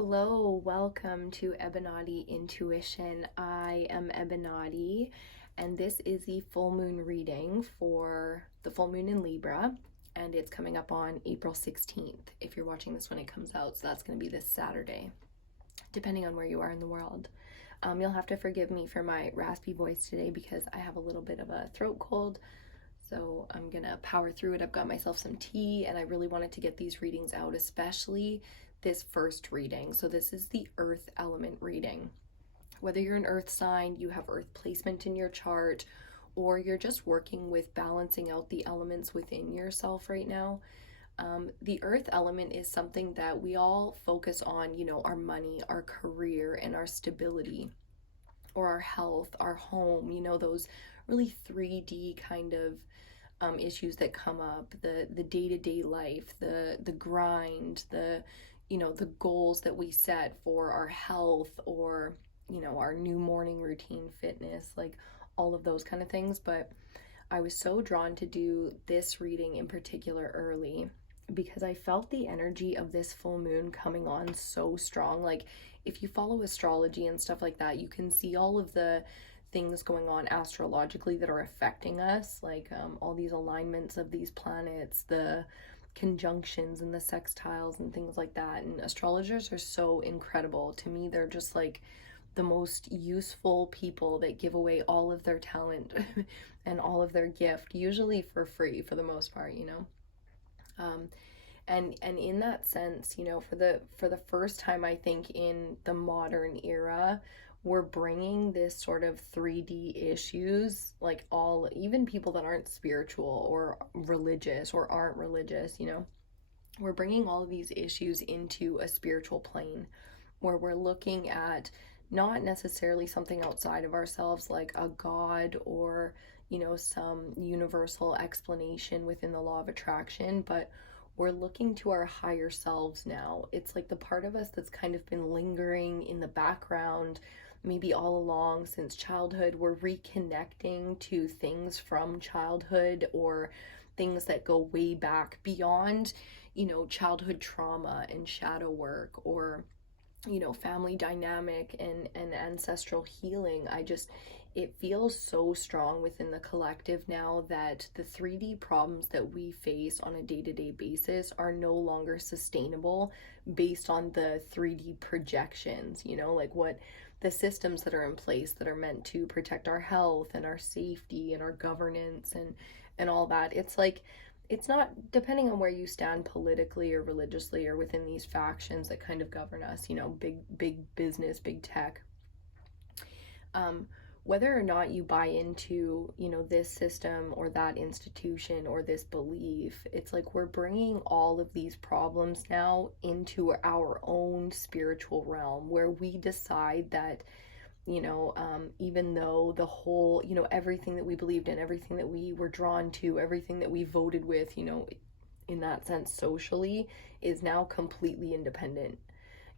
Hello, welcome to EBINOTTIintuition. I am Ebinotti, and this is the full moon reading for the full moon in Libra, and it's coming up on April 16th if you're watching this when it comes out, so that's going to be this Saturday, depending on where you are in the world. You'll have to forgive me for my raspy voice today because I have a little bit of a throat cold, so I'm gonna power through it. I've got myself some tea, and I really wanted to get these readings out, especially this first reading. So this is the earth element reading. Whether you're an earth sign, you have earth placement in your chart, or you're just working with balancing out the elements within yourself right now, the earth element is something that we all focus on, our money, our career, and our stability, or our health, our home, those really 3D kind of issues that come up, the day-to-day life, the grind, the goals that we set for our health, or our new morning routine, fitness, like all of those kind of things. But I was so drawn to do this reading in particular early because I felt the energy of this full moon coming on so strong. Like, if you follow astrology and stuff like that, you can see all of the things going on astrologically that are affecting us, like all these alignments of these planets, the conjunctions and the sextiles and things like that. And astrologers are so incredible. To me, they're just like the most useful people that give away all of their talent and all of their gift, usually for free for the most part, and in that sense, for the first time, I think, in the modern era, we're bringing this sort of 3D issues, like even people that aren't spiritual or religious or aren't religious, we're bringing all of these issues into a spiritual plane where we're looking at not necessarily something outside of ourselves, like a god or, some universal explanation within the law of attraction, but we're looking to our higher selves now. It's like the part of us that's kind of been lingering in the background, maybe all along since childhood. We're reconnecting to things from childhood, or things that go way back beyond, childhood trauma and shadow work, or family dynamic and ancestral healing. It feels so strong within the collective now that the 3D problems that we face on a day-to-day basis are no longer sustainable based on the 3D projections, like what the systems that are in place that are meant to protect our health and our safety and our governance and all that. It's like, it's not, depending on where you stand politically or religiously or within these factions that kind of govern us, big business, big tech. Whether or not you buy into, this system or that institution or this belief, it's like we're bringing all of these problems now into our own spiritual realm, where we decide that, even though the whole, everything that we believed in, everything that we were drawn to, everything that we voted with, in that sense socially, is now completely independent.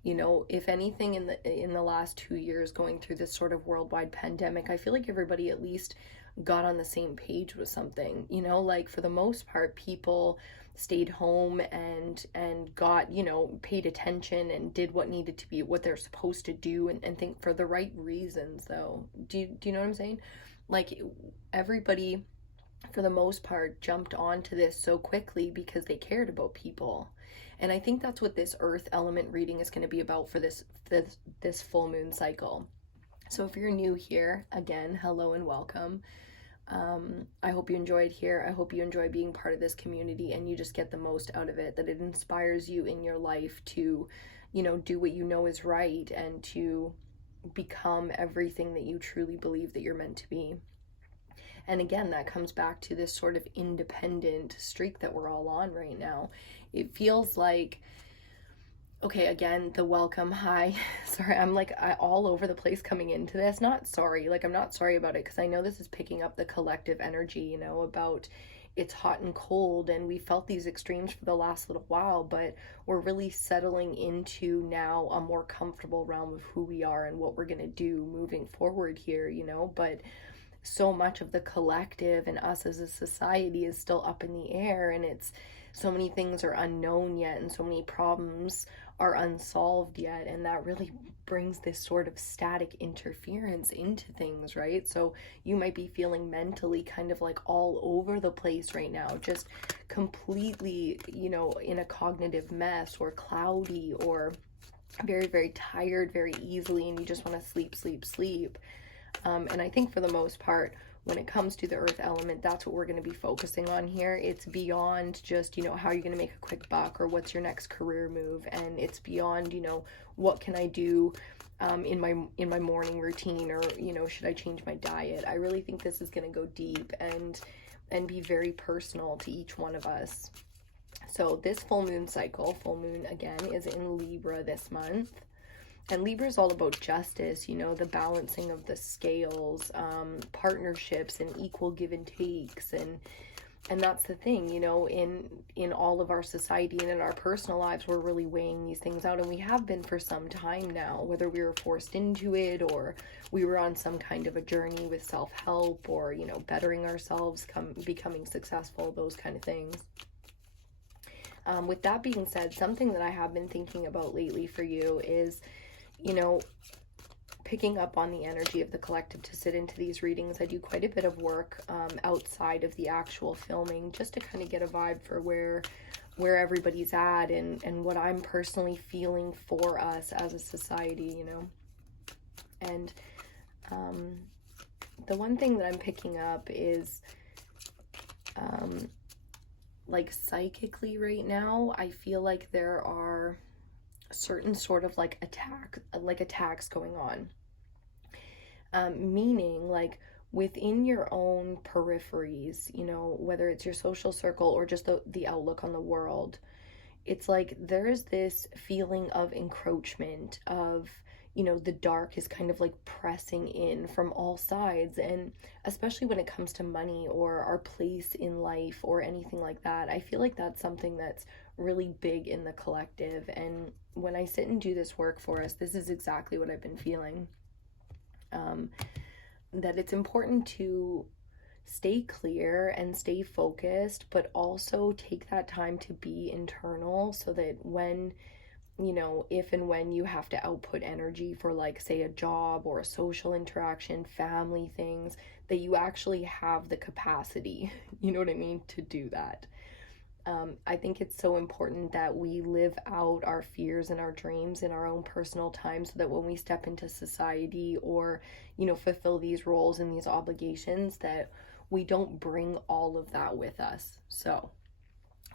If anything, in the last 2 years going through this sort of worldwide pandemic, I feel like everybody at least got on the same page with something, like for the most part, people stayed home and got, paid attention and did what needed to be, what they're supposed to do, and think for the right reasons, though. Do you know what I'm saying? Like, everybody, for the most part, jumped onto this so quickly because they cared about people. And I think that's what this earth element reading is going to be about for this full moon cycle. So if you're new here, again, hello and welcome. I hope you enjoyed here. I hope you enjoy being part of this community and you just get the most out of it, that it inspires you in your life to, do what you know is right and to become everything that you truly believe that you're meant to be. And again, that comes back to this sort of independent streak that we're all on right now. It feels like, okay, again, the welcome, hi. Sorry, I'm like all over the place coming into this. Not sorry, like I'm not sorry about it, because I know this is picking up the collective energy, about it's hot and cold, and we felt these extremes for the last little while, but we're really settling into now a more comfortable realm of who we are and what we're gonna do moving forward here, but so much of the collective and us as a society is still up in the air, and it's so many things are unknown yet, and so many problems are unsolved yet, and that really brings this sort of static interference into things, right? So you might be feeling mentally kind of like all over the place right now, just completely, you know, in a cognitive mess, or cloudy, or very, very tired very easily, and you just want to sleep, sleep, sleep. And I think for the most part, when it comes to the earth element, that's what we're going to be focusing on here. It's beyond just, you know, how you're going to make a quick buck, or what's your next career move. And it's beyond, you know, what can I do in my morning routine, or, you know, should I change my diet? I really think this is going to go deep and be very personal to each one of us. So this full moon cycle, full moon again, is in Libra this month. And Libra is all about justice, you know, the balancing of the scales, partnerships, and equal give and takes. And that's the thing, you know, in all of our society and in our personal lives, we're really weighing these things out. And we have been for some time now, whether we were forced into it, or we were on some kind of a journey with self-help, or, you know, bettering ourselves, becoming successful, those kind of things. With that being said, something that I have been thinking about lately for you is, you know, picking up on the energy of the collective to sit into these readings. I do quite a bit of work outside of the actual filming, just to kind of get a vibe for where everybody's at, and what I'm personally feeling for us as a society, you know. And the one thing that I'm picking up is like psychically right now, I feel like there are certain sort of like attacks going on, meaning like within your own peripheries, you know, whether it's your social circle or just the outlook on the world. It's like there's this feeling of encroachment, of, you know, the dark is kind of like pressing in from all sides. And especially when it comes to money or our place in life or anything like that, I feel like that's something that's really big in the collective. And when I sit and do this work for us, this is exactly what I've been feeling. That it's important to stay clear and stay focused, but also take that time to be internal, so that when, you know, if and when you have to output energy for, like, say, a job or a social interaction, family things, that you actually have the capacity, you know what I mean, to do that. I think it's so important that we live out our fears and our dreams in our own personal time, so that when we step into society or, you know, fulfill these roles and these obligations, that we don't bring all of that with us. So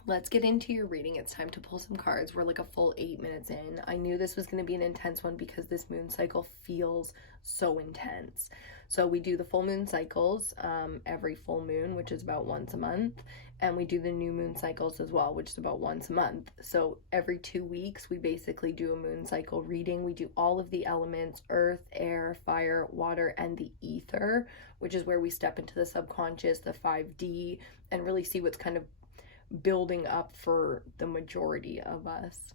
let's get into your reading. It's time to pull some cards. We're like a full 8 minutes in. I knew this was going to be an intense one because this moon cycle feels so intense. So we do the full moon cycles every full moon, which is about once a month. And we do the new moon cycles as well, which is about once a month. So every 2 weeks, we basically do a moon cycle reading. We do all of the elements: earth, air, fire, water, and the ether, which is where we step into the subconscious, the 5D, and really see what's kind of building up for the majority of us.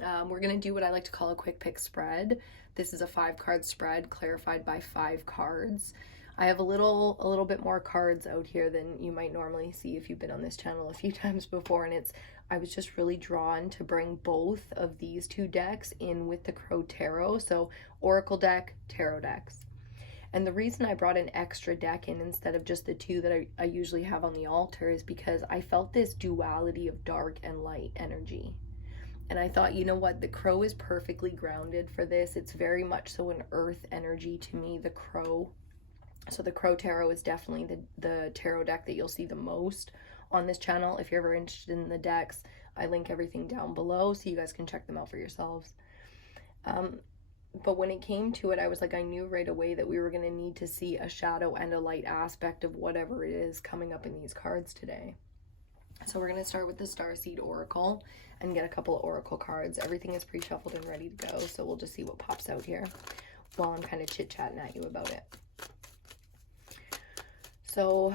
We're going to do what I like to call a quick pick spread. This is a 5-card spread clarified by 5 cards. I have a little bit more cards out here than you might normally see if you've been on this channel a few times before, and I was just really drawn to bring both of these 2 decks in with the Crow Tarot, so Oracle deck, Tarot decks. And the reason I brought an extra deck in instead of just the 2 that I usually have on the altar is because I felt this duality of dark and light energy. And I thought, you know what, the Crow is perfectly grounded for this. It's very much so an earth energy to me, the Crow. So the Crow Tarot is definitely the tarot deck that you'll see the most on this channel. If you're ever interested in the decks, I link everything down below so you guys can check them out for yourselves. But when it came to it, I was like, I knew right away that we were going to need to see a shadow and a light aspect of whatever it is coming up in these cards today. So we're going to start with the Starseed Oracle and get a couple of Oracle cards. Everything is pre-shuffled and ready to go, so we'll just see what pops out here while I'm kind of chit-chatting at you about it. So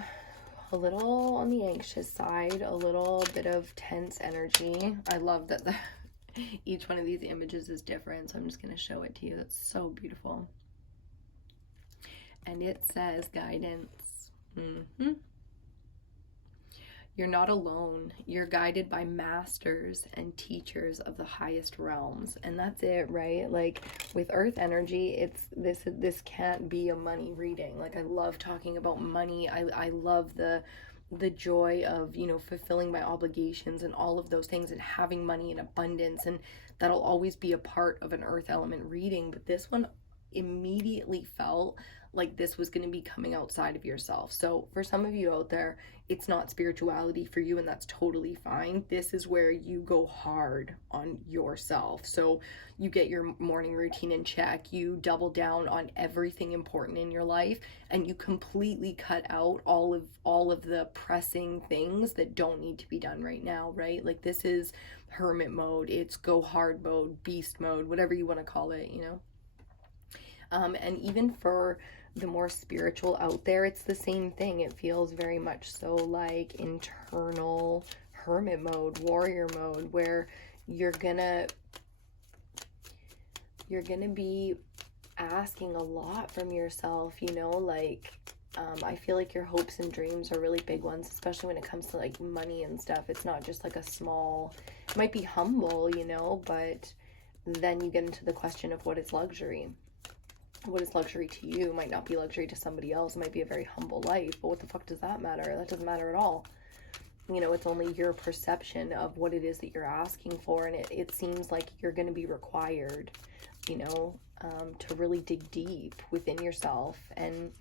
a little on the anxious side, a little bit of tense energy. I love that each one of these images is different, so I'm just going to show it to you. It's so beautiful. And it says guidance. You're not alone. You're guided by masters and teachers of the highest realms. And that's it, right? Like with earth energy, it's this can't be a money reading. Like I love talking about money. I love the joy of, you know, fulfilling my obligations and all of those things and having money in abundance, and that'll always be a part of an earth element reading. But this one immediately felt like this was going to be coming outside of yourself. So for some of you out there, it's not spirituality for you, and that's totally fine. This is where you go hard on yourself. So you get your morning routine in check, you double down on everything important in your life, and you completely cut out all of the pressing things that don't need to be done right now, right? Like this is hermit mode, it's go hard mode, beast mode, whatever you want to call it, you know. And even for the more spiritual out there, it's the same thing. It feels very much so like internal hermit mode, warrior mode, where you're gonna be asking a lot from yourself, you know, like I feel like your hopes and dreams are really big ones, especially when it comes to like money and stuff. It's not just like a small, it might be humble, you know, but then you get into the question of what is luxury. What is luxury to you might not be luxury to somebody else. It might be a very humble life, but what the fuck does that matter? That doesn't matter at all. You know, it's only your perception of what it is that you're asking for, and it seems like you're going to be required, you know, to really dig deep within yourself, and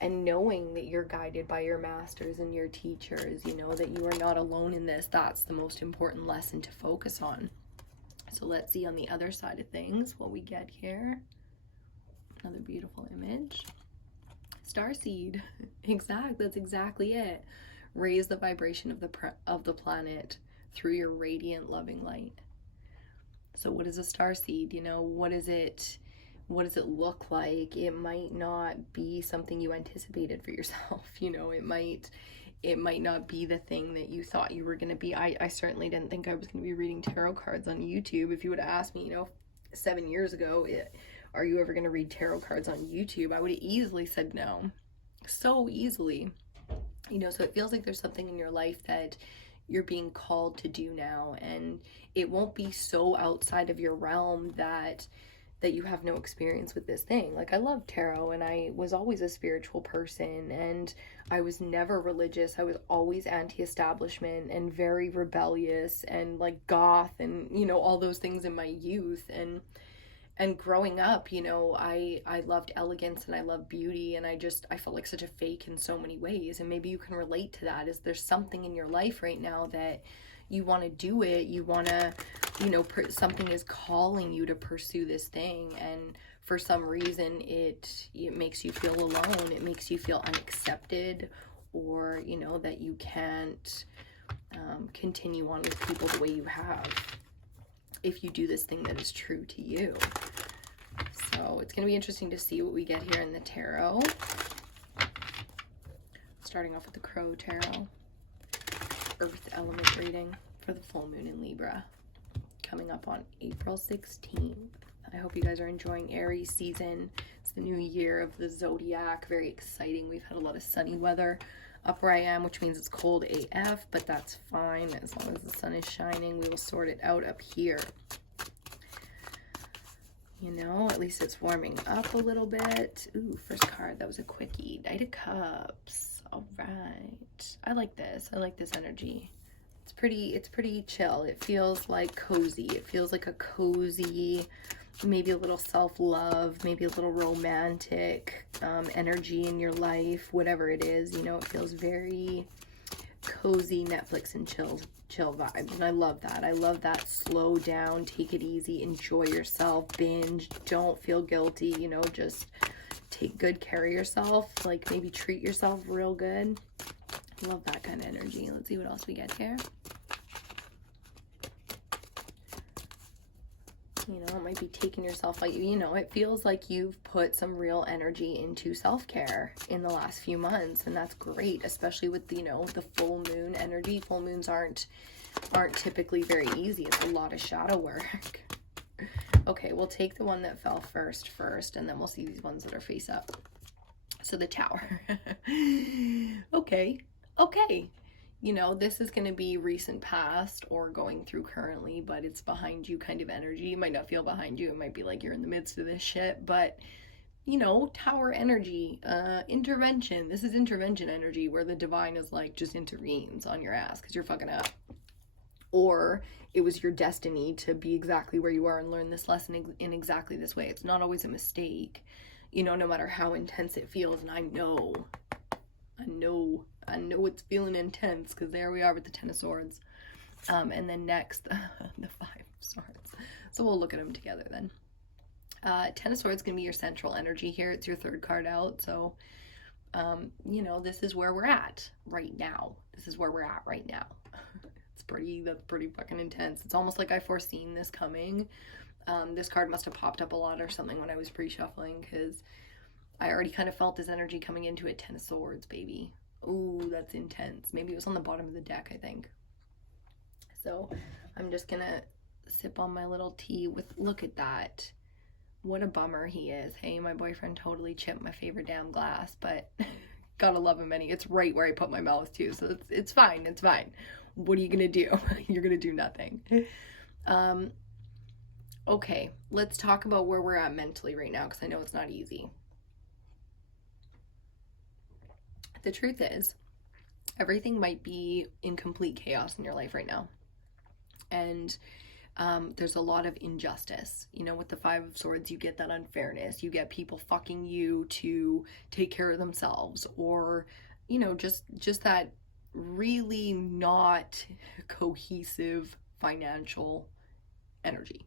knowing that you're guided by your masters and your teachers, you know, that you are not alone in this. That's the most important lesson to focus on. So let's see on the other side of things what we get here. Another beautiful image. Starseed. That's exactly it. Raise the vibration of the planet through your radiant loving light. So what is a starseed? You know, what does it look like? It might not be something you anticipated for yourself. You know, it might not be the thing that you thought you were going to be. I certainly didn't think I was going to be reading tarot cards on YouTube. If you would have asked me, you know, 7 years ago, are you ever going to read tarot cards on YouTube? I would have easily said no. So easily. You know, so it feels like there's something in your life that you're being called to do now, and it won't be so outside of your realm that you have no experience with this thing. Like I love tarot, and I was always a spiritual person, and I was never religious. I was always anti-establishment and very rebellious and like goth and, you know, all those things in my youth. And growing up, you know, I loved elegance and I loved beauty, and I felt like such a fake in so many ways. And maybe you can relate to that. Is there something in your life right now that you want to do it? You want to, you know, something is calling you to pursue this thing, and for some reason it makes you feel alone. It makes you feel unaccepted, or, you know, that you can't continue on with people the way you have if you do this thing that is true to you. So it's going to be interesting to see what we get here in the tarot. Starting off with the Crow Tarot. Earth element reading for the full moon in Libra, coming up on April 16th. I hope you guys are enjoying Aries season. It's the new year of the zodiac. Very exciting. We've had a lot of sunny weather up where I am, which means it's cold AF, but that's fine. As long as the sun is shining, we will sort it out up here. You know, at least it's warming up a little bit. Ooh, first card, that was a quickie. Knight of Cups. All right. I like this. I like this energy. It's pretty chill. It feels like cozy. It feels like a cozy, maybe a little self-love, maybe a little romantic energy in your life, whatever it is. You know, it feels very cozy, Netflix and chill vibes, and I love that. I love that. Slow down, take it easy, enjoy yourself, binge, don't feel guilty, you know, just take good care of yourself, like maybe treat yourself real good. I love that kind of energy. Let's see what else we get here. You know, it might be taking yourself, like, you know, it feels like you've put some real energy into self-care in the last few months, and that's great, especially with, you know, the full moon energy. Full moons aren't typically very easy. It's a lot of shadow work. Okay, we'll take the one that fell first, and then we'll see these ones that are face up. So the Tower. Okay. you know, this is going to be recent past or going through currently, but it's behind you kind of energy. You might not feel behind you. It might be like you're in the midst of this shit, but you know, tower energy, intervention. This is intervention energy where the divine is like just intervenes on your ass because you're fucking up. Or it was your destiny to be exactly where you are and learn this lesson in exactly this way. It's not always a mistake, you know, no matter how intense it feels. And I know it's feeling intense because there we are with the Ten of Swords. And then next, the Five of Swords. So we'll look at them together then. Ten of Swords is going to be your central energy here. It's your third card out. So, you know, this is where we're at right now. That's pretty fucking intense. It's almost like I foreseen this coming. This card must have popped up a lot or something when I was pre-shuffling because I already kind of felt this energy coming into it. Ten of Swords, baby. Ooh, that's intense. Maybe it was on the bottom of the deck, I think. So I'm just gonna sip on my little tea with, look at that. What a bummer he is. Hey, my boyfriend totally chipped my favorite damn glass, but gotta love him any. It's right where I put my mouth too, so it's fine. It's fine. What are you gonna do? You're gonna do nothing. Okay, let's talk about where we're at mentally right now because I know it's not easy. The truth is, everything might be in complete chaos in your life right now. And there's a lot of injustice. You know, with the Five of Swords, you get that unfairness. You get people fucking you to take care of themselves, or, you know, just that really not cohesive financial energy.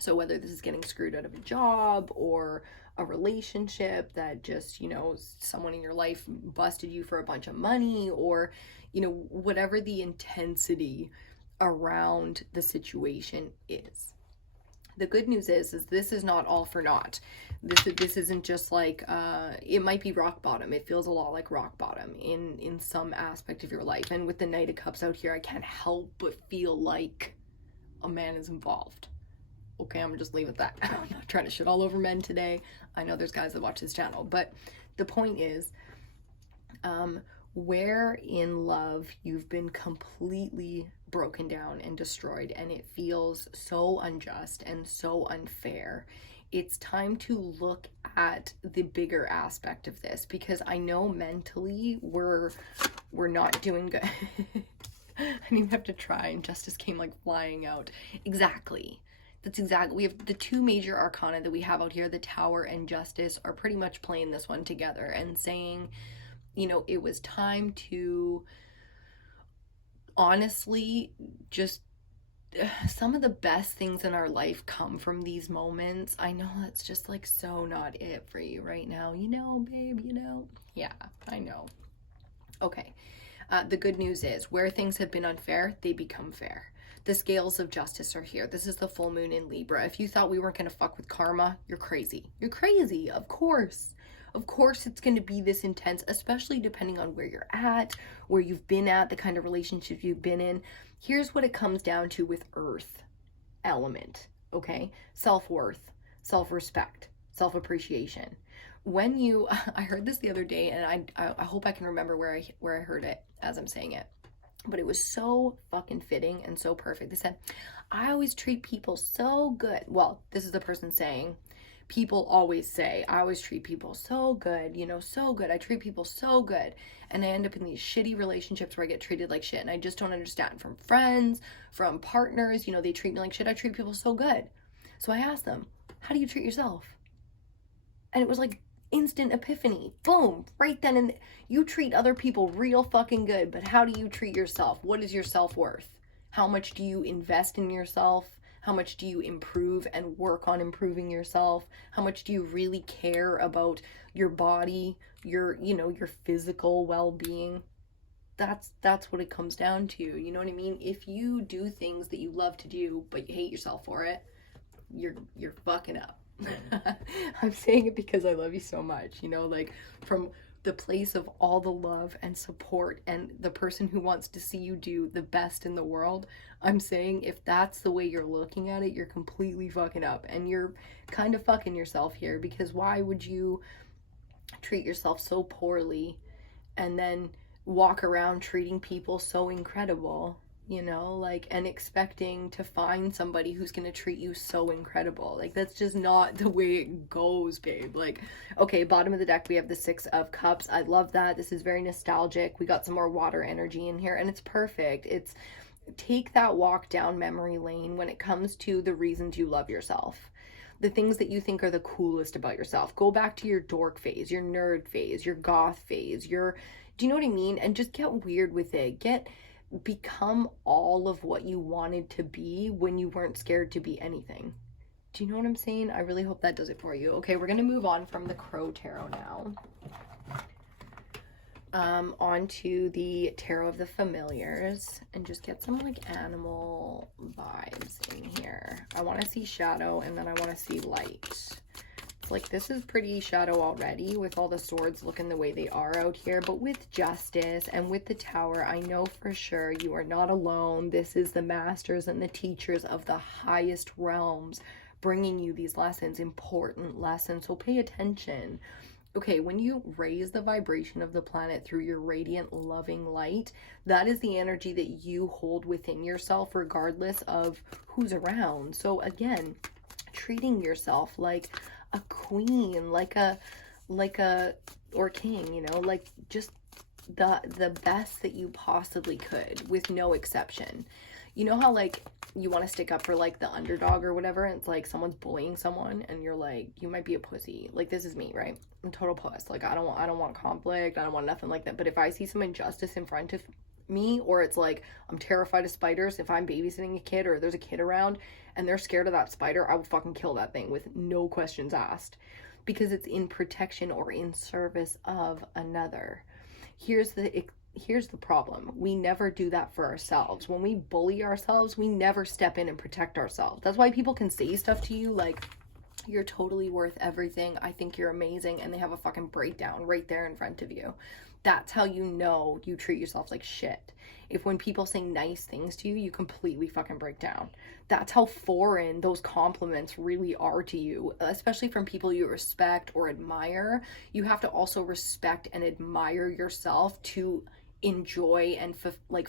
So whether this is getting screwed out of a job or a relationship that just, you know, someone in your life busted you for a bunch of money, or, you know, whatever the intensity around the situation is. The good news is this is not all for naught. This isn't just like, it might be rock bottom. It feels a lot like rock bottom in some aspect of your life. And with the Knight of Cups out here, I can't help but feel like a man is involved. Okay, I'm gonna just leave it at that. I'm not trying to shit all over men today. I know there's guys that watch this channel, but the point is, where in love you've been completely broken down and destroyed and it feels so unjust and so unfair, it's time to look at the bigger aspect of this, because I know mentally we're not doing good. I didn't even have to try and justice came like flying out. Exactly. That's exactly, we have the two major arcana that we have out here, the Tower and Justice, are pretty much playing this one together and saying, you know, it was time to honestly just, some of the best things in our life come from these moments. I know that's just like so not it for you right now, you know, babe, you know. Yeah, I know. Okay, the good news is where things have been unfair, they become fair. The scales of justice are here. This is the full moon in Libra. If you thought we weren't going to fuck with karma, you're crazy. You're crazy, of course. Of course it's going to be this intense, especially depending on where you're at, where you've been at, the kind of relationship you've been in. Here's what it comes down to with earth element, okay? Self-worth, self-respect, self-appreciation. When you, I heard this the other day, and I hope I can remember where I heard it as I'm saying it. But it was so fucking fitting and so perfect. They said, I always treat people so good. Well, this is the person saying, people always say, I always treat people so good, you know, so good. I treat people so good. And I end up in these shitty relationships where I get treated like shit. And I just don't understand, from friends, from partners, you know, they treat me like shit. I treat people so good. So I asked them, how do you treat yourself? And it was like instant epiphany. Boom, right then and you treat other people real fucking good, but how do you treat yourself? What is your self-worth? How much do you invest in yourself? How much do you improve and work on improving yourself? How much do you really care about your body, your, you know, your physical well-being? That's what it comes down to. You know what I mean? If you do things that you love to do, but you hate yourself for it, you're fucking up. I'm saying it because I love you so much, you know, like from the place of all the love and support and the person who wants to see you do the best in the world. I'm saying if that's the way you're looking at it, you're completely fucking up and you're kind of fucking yourself here, because why would you treat yourself so poorly and then walk around treating people so incredible, you know, like, and expecting to find somebody who's going to treat you so incredible. Like, that's just not the way it goes, babe. Like, okay, bottom of the deck, we have the Six of Cups. I love that. This is very nostalgic. We got some more water energy in here, and it's perfect. It's take that walk down memory lane when it comes to the reasons you love yourself. The things that you think are the coolest about yourself. Go back to your dork phase, your nerd phase, your goth phase, your, do you know what I mean? And just get weird with it. Become all of what you wanted to be when you weren't scared to be anything. Do you know what I'm saying? I really hope that does it for you. Okay, we're gonna move on from the Crow Tarot now. Onto the Tarot of the Familiars, and just get some like animal vibes in here. I want to see shadow, and then I want to see light. It's like, this is pretty shadow already with all the swords looking the way they are out here, but with Justice and with the Tower, I know for sure you are not alone. This is the masters and the teachers of the highest realms bringing you these lessons, important lessons, so pay attention. Okay, when you raise the vibration of the planet through your radiant, loving light, that is the energy that you hold within yourself regardless of who's around. So again, treating yourself like a queen, like a or king, you know, like just the best that you possibly could with no exception. You know how like you want to stick up for like the underdog or whatever, and it's like someone's bullying someone and you're like, you might be a pussy. Like, this is me, right? I'm total puss. Like, I don't want conflict. I don't want nothing like that. But if I see some injustice in front of me, or it's like I'm terrified of spiders, if I'm babysitting a kid or there's a kid around and they're scared of that spider, I will fucking kill that thing with no questions asked, because it's in protection or in service of another. Here's the problem. We never do that for ourselves. When we bully ourselves, we never step in and protect ourselves. That's why people can say stuff to you like, you're totally worth everything, I think you're amazing, and they have a fucking breakdown right there in front of you. That's how you know you treat yourself like shit. If when people say nice things to you, you completely fucking break down. That's how foreign those compliments really are to you, especially from people you respect or admire. You have to also respect and admire yourself to enjoy and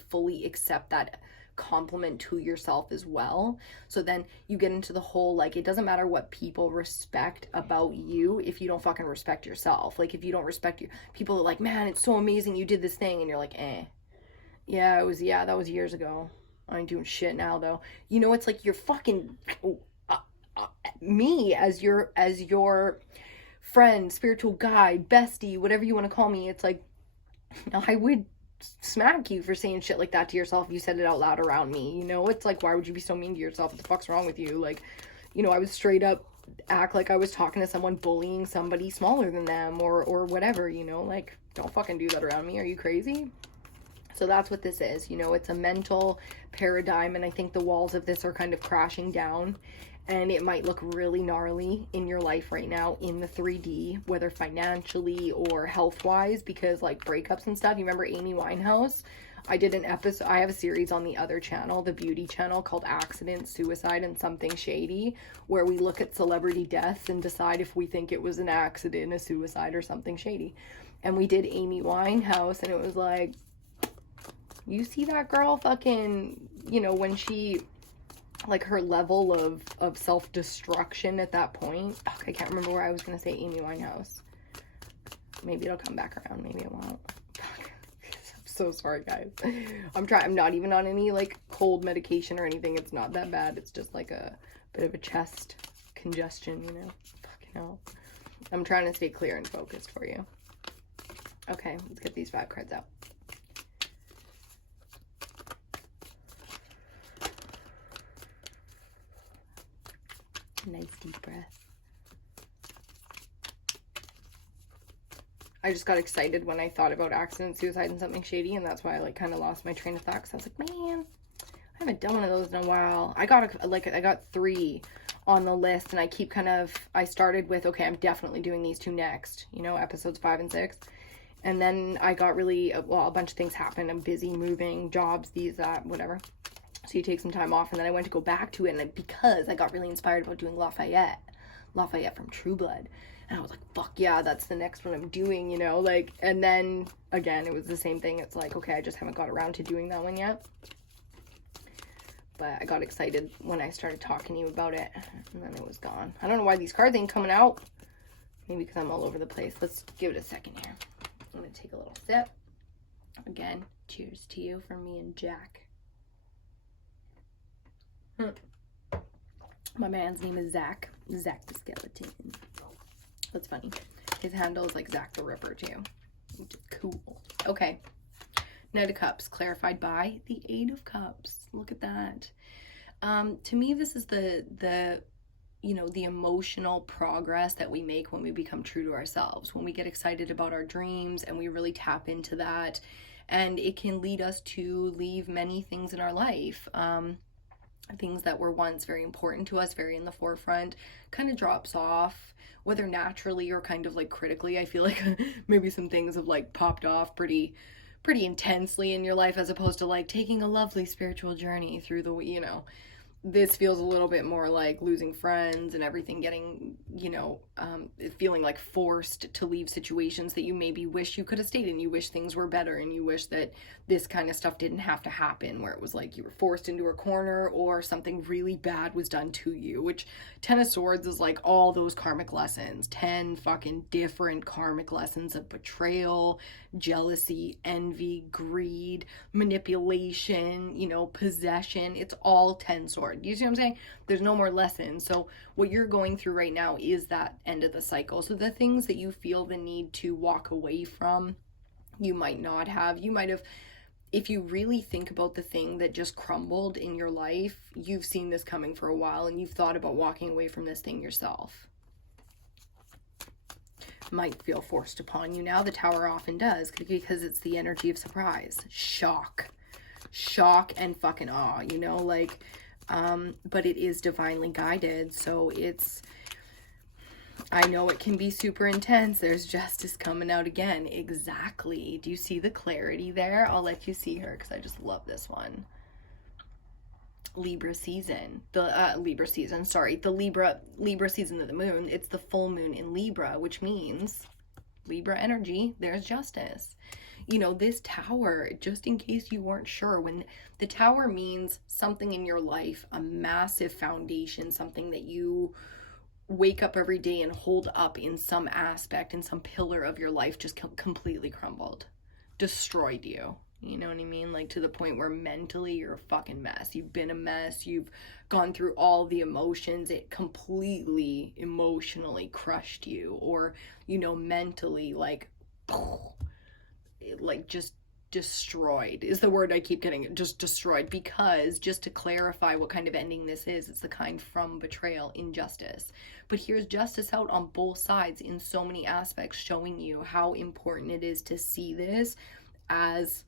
fully accept that compliment to yourself as well. So then you get into the whole, like, it doesn't matter what people respect about you if you don't fucking respect yourself. Like, if you don't respect your people are like, man, it's so amazing you did this thing, and you're like, yeah, that was years ago. I ain't doing shit now though. You know, it's like you're fucking me as your friend, spiritual guide, bestie, whatever you want to call me. It's like, I would smack you for saying shit like that to yourself if you said it out loud around me. You know, it's like, why would you be so mean to yourself? What the fuck's wrong with you? Like, you know, I would straight up act like I was talking to someone bullying somebody smaller than them or whatever, you know, like, don't fucking do that around me. Are you crazy? So that's what this is. You know, it's a mental paradigm, and I think the walls of this are kind of crashing down, and it might look really gnarly in your life right now in the 3D, whether financially or health-wise, because like breakups and stuff. You remember Amy Winehouse? I did an episode, I have a series on the other channel, the beauty channel, called Accident, Suicide, and Something Shady, where we look at celebrity deaths and decide if we think it was an accident, a suicide, or something shady. And we did Amy Winehouse, and it was like, you see that girl fucking, you know, when she, like, her level of self-destruction at that point. I can't remember where I was going to say Amy Winehouse. Maybe it'll come back around. Maybe it won't. I'm so sorry, guys. I'm not even on any, like, cold medication or anything. It's not that bad. It's just, like, a bit of a chest congestion, you know? Fucking hell. I'm trying to stay clear and focused for you. Okay, let's get these 5 cards out. Nice deep breath. I just got excited when I thought about Accident, Suicide, and Something Shady, and that's why I like kind of lost my train of thought, because I was like, man, I haven't done one of those in a while. I got 3 on the list, and I keep I started with, okay, I'm definitely doing these 2 next, you know, episodes 5 and 6. And then I got really, a bunch of things happened. I'm busy moving, jobs, these, that, whatever. So you take some time off, and then I went to go back to it, and because I got really inspired about doing Lafayette. Lafayette from True Blood. And I was like, fuck yeah, that's the next one I'm doing, you know, like, and then again, it was the same thing. It's like, okay, I just haven't got around to doing that one yet. But I got excited when I started talking to you about it, and then it was gone. I don't know why these cards ain't coming out. Maybe because I'm all over the place. Let's give it a second here. I'm going to take a little sip. Again, cheers to you from me and Jack. My man's name is Zach. Zach the Skeleton. That's funny. His handle is like Zach the Ripper too. Which is cool. Okay. Knight of Cups, clarified by the Eight of Cups. Look at that. To me, this is the you know, the emotional progress that we make when we become true to ourselves, when we get excited about our dreams and we really tap into that. And it can lead us to leave many things in our life. Things that were once very important to us, very in the forefront, kind of drops off, whether naturally or kind of like critically. I feel like maybe some things have like popped off pretty intensely in your life, as opposed to like taking a lovely spiritual journey through the, you know, this feels a little bit more like losing friends and everything, getting, you know, feeling like forced to leave situations that you maybe wish you could have stayed in. You wish things were better, and you wish that this kind of stuff didn't have to happen, where it was like you were forced into a corner or something really bad was done to you, which 10 of Swords is like all those karmic lessons, 10 fucking different karmic lessons of betrayal, jealousy, envy, greed, manipulation, you know, possession. It's all 10 swords. You see what I'm saying? There's no more lessons. So what you're going through right now is that end of the cycle. So the things that you feel the need to walk away from, you might not have. You might have, if you really think about the thing that just crumbled in your life, you've seen this coming for a while, and you've thought about walking away from this thing yourself. Might feel forced upon you now. The Tower often does, because it's the energy of surprise, shock and fucking awe, you know, like, but it is divinely guided. So it's, I know it can be super intense. There's justice coming out again. Exactly. Do you see the clarity there? I'll let you see her because I just love this one. Libra season, the Libra season of the moon. It's the full moon in Libra, which means Libra energy, there's justice. You know, this Tower, just in case you weren't sure, when the Tower means something in your life, a massive foundation, something that you wake up every day and hold up in some aspect, in some pillar of your life, just completely crumbled, destroyed you. You know what I mean? Like, to the point where mentally you're a fucking mess. You've been a mess. You've gone through all the emotions. It completely emotionally crushed you. Or, you know, mentally, like just destroyed is the word I keep getting. Just destroyed. Because, just to clarify what kind of ending this is, it's the kind from betrayal, injustice. But here's justice out on both sides in so many aspects, showing you how important it is to see this as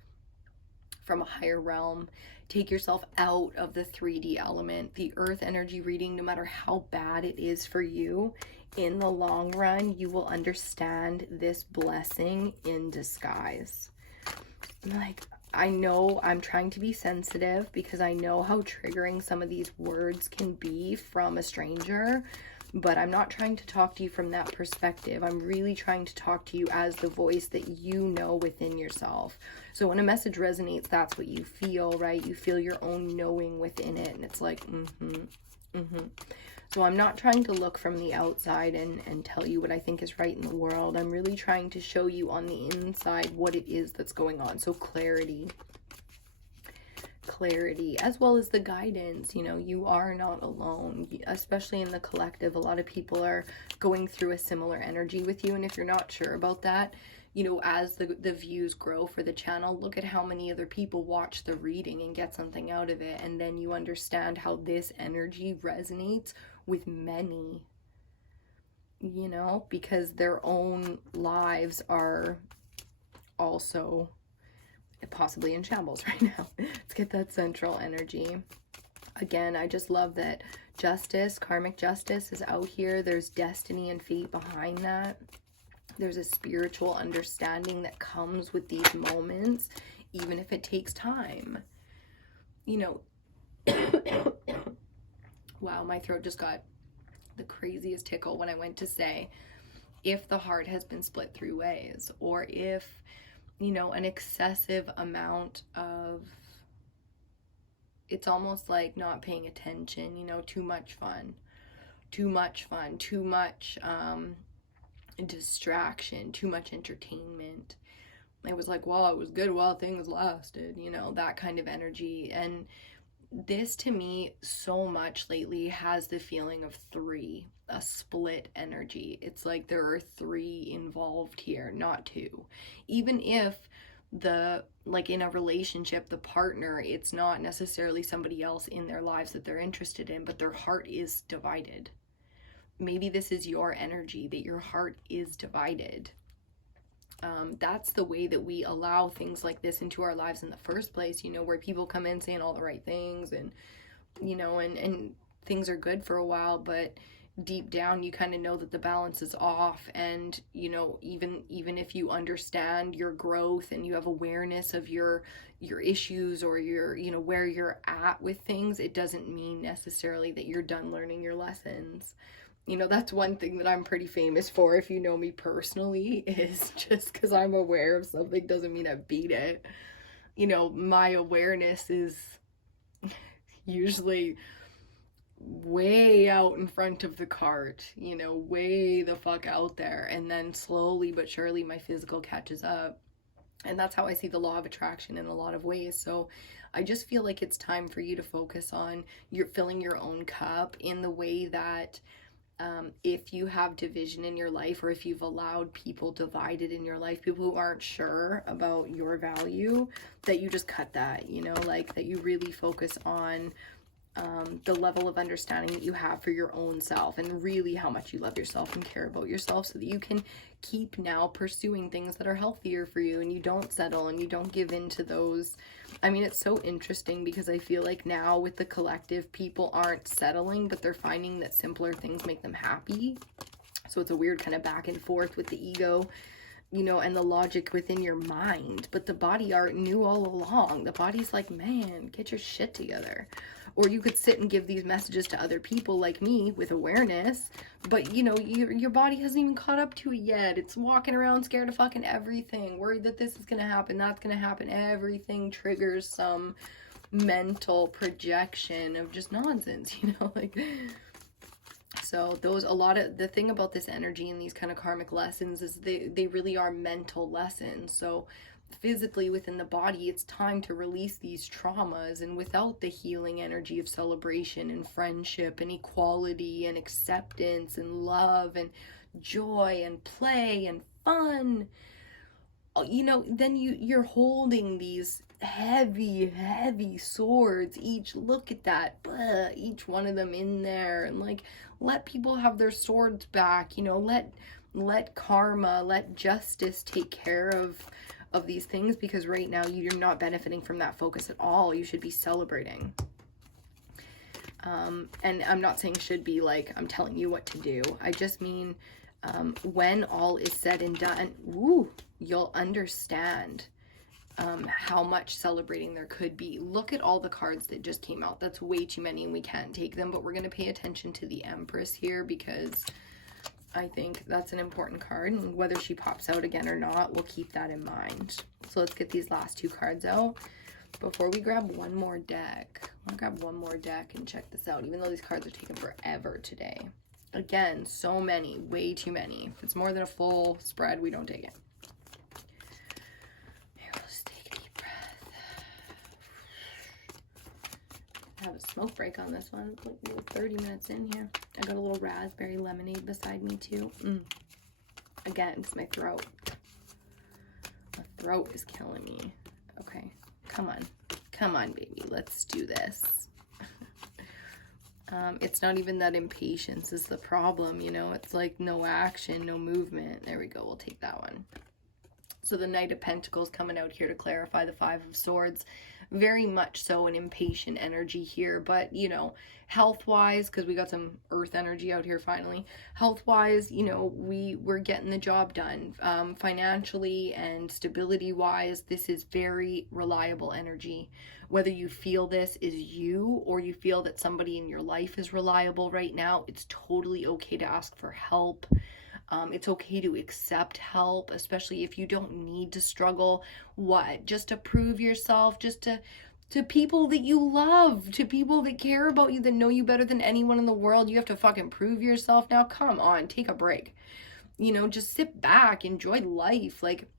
from a higher realm. Take yourself out of the 3D element. The earth energy reading, no matter how bad it is for you, in the long run, you will understand this blessing in disguise. Like, I know I'm trying to be sensitive because I know how triggering some of these words can be from a stranger, but I'm not trying to talk to you from that perspective. I'm really trying to talk to you as the voice that you know within yourself. So when a message resonates, that's what you feel, right? You feel your own knowing within it, and it's like, So I'm not trying to look from the outside and tell you what I think is right in the world. I'm really trying to show you on the inside what it is that's going on. So clarity, as well as the guidance. You know, you are not alone, especially in the collective. A lot of people are going through a similar energy with you, and if you're not sure about that, you know, as the views grow for the channel, look at how many other people watch the reading and get something out of it, and then you understand how this energy resonates with many, you know, because their own lives are also possibly in shambles right now. Let's get that central energy. Again, I just love that justice, karmic justice is out here. There's destiny and fate behind that. There's a spiritual understanding that comes with these moments, even if it takes time. You know, wow, my throat just got the craziest tickle when I went to say, if the heart has been split 3 ways, or if, you know, an excessive amount of, it's almost like not paying attention, you know, too much fun, too much distraction, too much entertainment. It was like, well, it was good while things lasted, you know, that kind of energy. And this to me so much lately has the feeling of 3, a split energy. It's like there are 3 involved here, not 2. Even if like in a relationship, the partner, it's not necessarily somebody else in their lives that they're interested in, but their heart is divided. Maybe this is your energy, that your heart is divided. That's the way that we allow things like this into our lives in the first place, you know, where people come in saying all the right things and, you know, and things are good for a while, but deep down you kind of know that the balance is off. And, you know, even if you understand your growth and you have awareness of your issues or your, you know, where you're at with things, it doesn't mean necessarily that you're done learning your lessons. You know, that's one thing that I'm pretty famous for, if you know me personally, is just because I'm aware of something doesn't mean I beat it. You know, my awareness is usually way out in front of the cart, you know, way the fuck out there. And then slowly but surely my physical catches up. And that's how I see the law of attraction in a lot of ways. So I just feel like it's time for you to focus on filling your own cup in the way that if you have division in your life, or if you've allowed people divided in your life, people who aren't sure about your value, that you just cut that, you know, like that you really focus on the level of understanding that you have for your own self, and really how much you love yourself and care about yourself, so that you can keep now pursuing things that are healthier for you, and you don't settle and you don't give in to those. I mean, it's so interesting because I feel like now with the collective, people aren't settling, but they're finding that simpler things make them happy. So it's a weird kind of back and forth with the ego, you know, and the logic within your mind. But the body art knew all along. The body's like, man, get your shit together. Or you could sit and give these messages to other people like me with awareness, but you know, your body hasn't even caught up to it yet. It's walking around scared of fucking everything, worried that this is gonna happen, that's gonna happen. Everything triggers some mental projection of just nonsense, you know, like. So a lot of the thing about this energy and these kind of karmic lessons is they really are mental lessons. So physically within the body, it's time to release these traumas, and without the healing energy of celebration and friendship and equality and acceptance and love and joy and play and fun, you know, then you're holding these heavy swords. Look at that, each one of them in there, and like, let people have their swords back, you know, let karma, let justice take care of these things, because right now you're not benefiting from that focus at all. You should be celebrating. And I'm not saying should be like I'm telling you what to do. I just mean when all is said and done, you'll understand how much celebrating there could be. Look at all the cards that just came out. That's way too many and we can't take them, but we're going to pay attention to the Empress here, because I think that's an important card, and whether she pops out again or not, we'll keep that in mind. So let's get these last 2 cards out before we grab one more deck. I'll grab one more deck and check this out, even though these cards are taking forever today. Again, so many, way too many. If it's more than a full spread, we don't take it. Here, let's take a deep breath. Have a smoke break on this one. We're 30 minutes in here. I got a little raspberry lemonade beside me too. Again, it's my throat. My throat is killing me. Okay, come on, baby. Let's do this. It's not even that impatience is the problem, you know. It's like no action, no movement. There we go. We'll take that one. So the Knight of Pentacles coming out here to clarify the 5 of Swords. very much so an impatient energy here, but you know, health-wise, because we got some earth energy out here finally, health-wise, you know, we're getting the job done. Financially and stability-wise, this is very reliable energy. Whether you feel this is you or you feel that somebody in your life is reliable right now, it's totally okay to ask for help. It's okay to accept help, especially if you don't need to struggle. What? Just to prove yourself, just to people that you love, to people that care about you, that know you better than anyone in the world. You have to fucking prove yourself now? Come on, take a break. You know, just sit back, enjoy life. Like,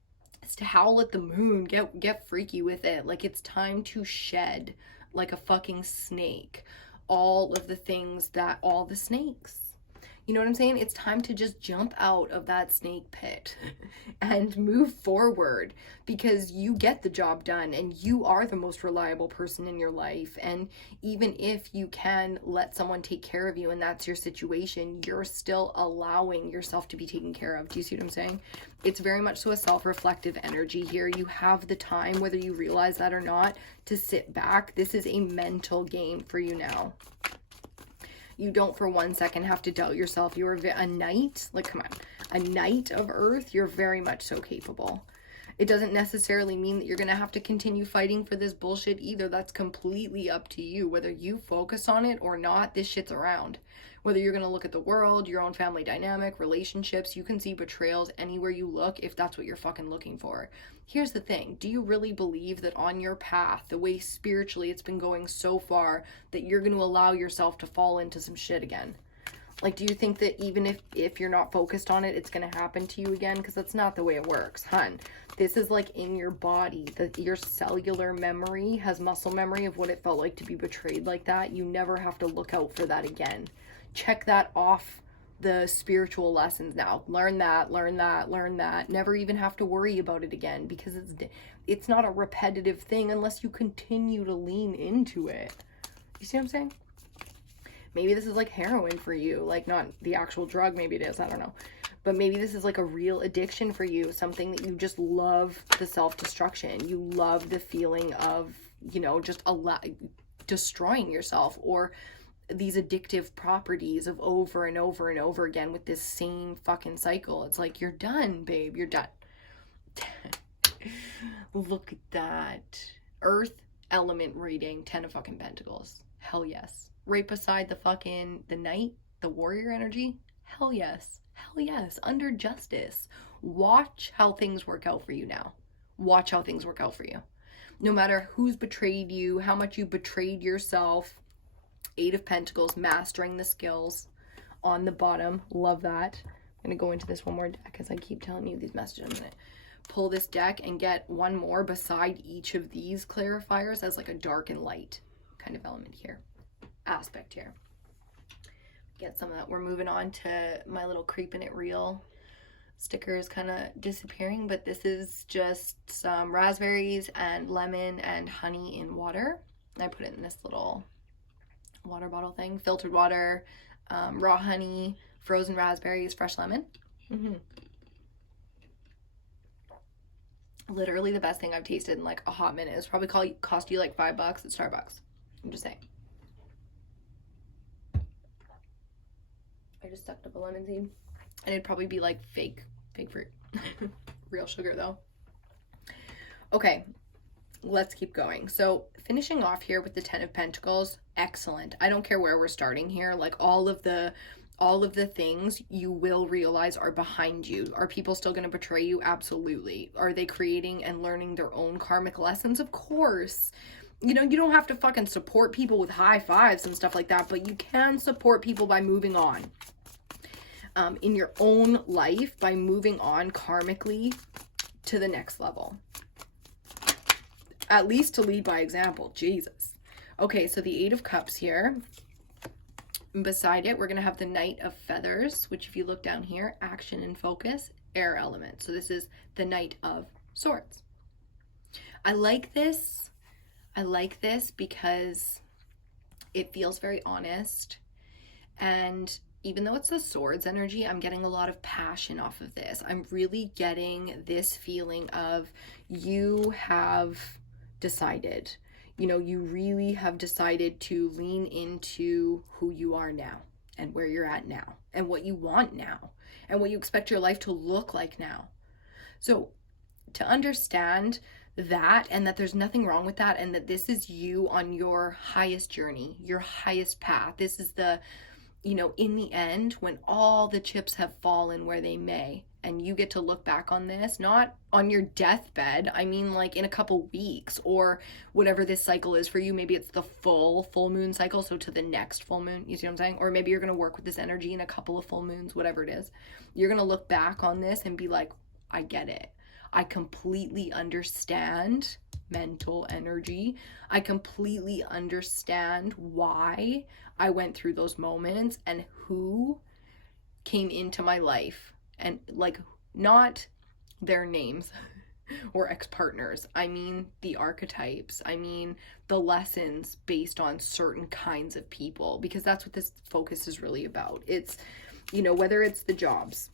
it's to howl at the moon, get freaky with it. Like, it's time to shed like a fucking snake all of the things that all the snakes. You know what I'm saying? It's time to just jump out of that snake pit and move forward, because you get the job done and you are the most reliable person in your life. And even if you can let someone take care of you and that's your situation, you're still allowing yourself to be taken care of. Do you see what I'm saying? It's very much so a self-reflective energy here. You have the time, whether you realize that or not, to sit back. This is a mental game for you now. You don't for 1 second have to doubt yourself. You are a knight. Like, come on. A knight of earth. You're very much so capable. It doesn't necessarily mean that you're going to have to continue fighting for this bullshit either. That's completely up to you. Whether you focus on it or not, this shit's around. Whether you're going to look at the world, your own family dynamic, relationships, you can see betrayals anywhere you look if that's what you're fucking looking for. Here's the thing. Do you really believe that on your path, the way spiritually it's been going so far, that you're going to allow yourself to fall into some shit again? Like, do you think that even if you're not focused on it, it's going to happen to you again? Because that's not the way it works, hun. This is like in your body. Your cellular memory has muscle memory of what it felt like to be betrayed like that. You never have to look out for that again. Check that off the spiritual lessons now. Learn that, learn that, learn that. Never even have to worry about it again, because it's not a repetitive thing unless you continue to lean into it. You see what I'm saying? Maybe this is like heroin for you, like not the actual drug, maybe it is, I don't know. But maybe this is like a real addiction for you, something that you just love, the self-destruction. You love the feeling of, you know, just destroying yourself, or these addictive properties of over and over and over again with this same fucking cycle. It's like, you're done, babe, you're done. Look at that. Earth element reading, 10 of fucking Pentacles. Hell yes. Right beside the knight, the warrior energy. Hell yes. Hell yes. Under justice. Watch how things work out for you now. Watch how things work out for you. No matter who's betrayed you, how much you betrayed yourself. 8 of Pentacles, mastering the skills on the bottom. Love that. I'm going to go into this one more deck because I keep telling you these messages. I'm going to pull this deck and get one more beside each of these clarifiers as like a dark and light kind of element here. Aspect here. Get some of that. We're moving on to my little Creeping It Real stickers kind of disappearing, but this is just some raspberries and lemon and honey in water. And I put it in this little water bottle thing. Filtered water, raw honey, frozen raspberries, fresh lemon. Literally the best thing I've tasted in like a hot minute. It's probably cost you like $5 at Starbucks. I'm just saying. I just sucked up a lemon seed, and it'd probably be like fake fruit. Real sugar though. Okay, let's keep going. So finishing off here with the 10 of Pentacles. Excellent. I don't care where we're starting here. Like all of the things you will realize are behind you. Are people still going to betray you? Absolutely. Are they creating and learning their own karmic lessons? Of course. You know, you don't have to fucking support people with high fives and stuff like that, but you can support people by moving on. In your own life, by moving on karmically to the next level. At least to lead by example. Jesus. Okay, so the 8 of Cups here. Beside it, we're going to have the Knight of Feathers, which if you look down here, action and focus, air element. So this is the Knight of Swords. I like this. I like this because it feels very honest. And even though it's the swords energy, I'm getting a lot of passion off of this. I'm really getting this feeling of you have decided. You know, you really have decided to lean into who you are now and where you're at now and what you want now and what you expect your life to look like now. So to understand that, and that there's nothing wrong with that, and that this is you on your highest journey, your highest path. This is the, you know, in the end, when all the chips have fallen where they may, and you get to look back on this, not on your deathbed, I mean like in a couple weeks or whatever this cycle is for you. Maybe it's the full moon cycle, so to the next full moon, you see what I'm saying? Or maybe you're going to work with this energy in a couple of full moons, whatever it is. You're going to look back on this and be like, I get it. I completely understand mental energy. I completely understand why I went through those moments and who came into my life, and like not their names or ex-partners. I mean the archetypes. I mean the lessons based on certain kinds of people, because that's what this focus is really about. It's, you know, whether it's the jobs,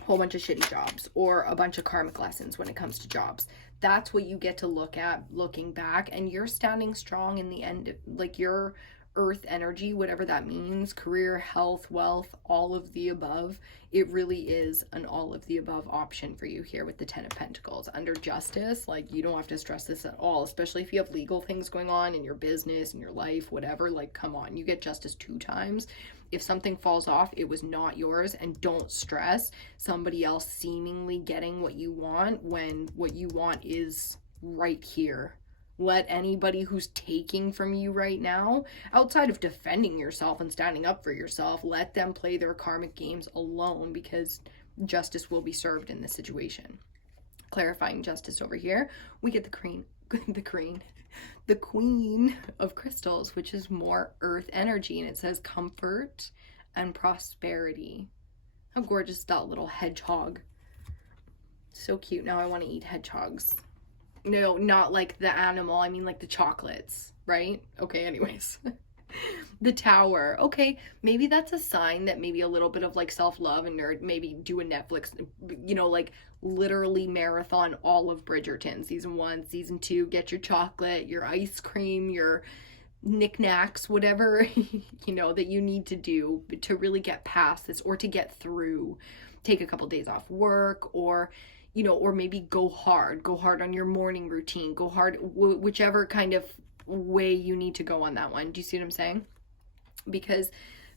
a whole bunch of shitty jobs, or a bunch of karmic lessons when it comes to jobs. That's what you get to look at looking back, and you're standing strong in the end. Like your earth energy, whatever that means, career, health, wealth, all of the above, it really is an all of the above option for you here with the 10 of Pentacles. Under justice, like you don't have to stress this at all, especially if you have legal things going on in your business, in your life, whatever. Like, come on, you get justice 2 times. If something falls off, it was not yours, and don't stress somebody else seemingly getting what you want when what you want is right here. Let anybody who's taking from you right now, outside of defending yourself and standing up for yourself, let them play their karmic games alone, because justice will be served in this situation. Clarifying justice over here, we get the Queen of Crystals, which is more earth energy, and it says comfort and prosperity. How gorgeous is that little hedgehog? So cute. Now I want to eat hedgehogs. No, not like the animal. I mean like the chocolates, right? Okay, anyways. The Tower. Okay, maybe that's a sign that maybe a little bit of like self-love and nerd, maybe do a Netflix, you know, like literally marathon all of Bridgerton, season 1, season 2, get your chocolate, your ice cream, your knickknacks, whatever, you know, that you need to do to really get past this, or to get through. Take a couple days off work, or, you know, or maybe go hard on your morning routine, go hard, whichever kind of way you need to go on that one. Do you see what I'm saying? Because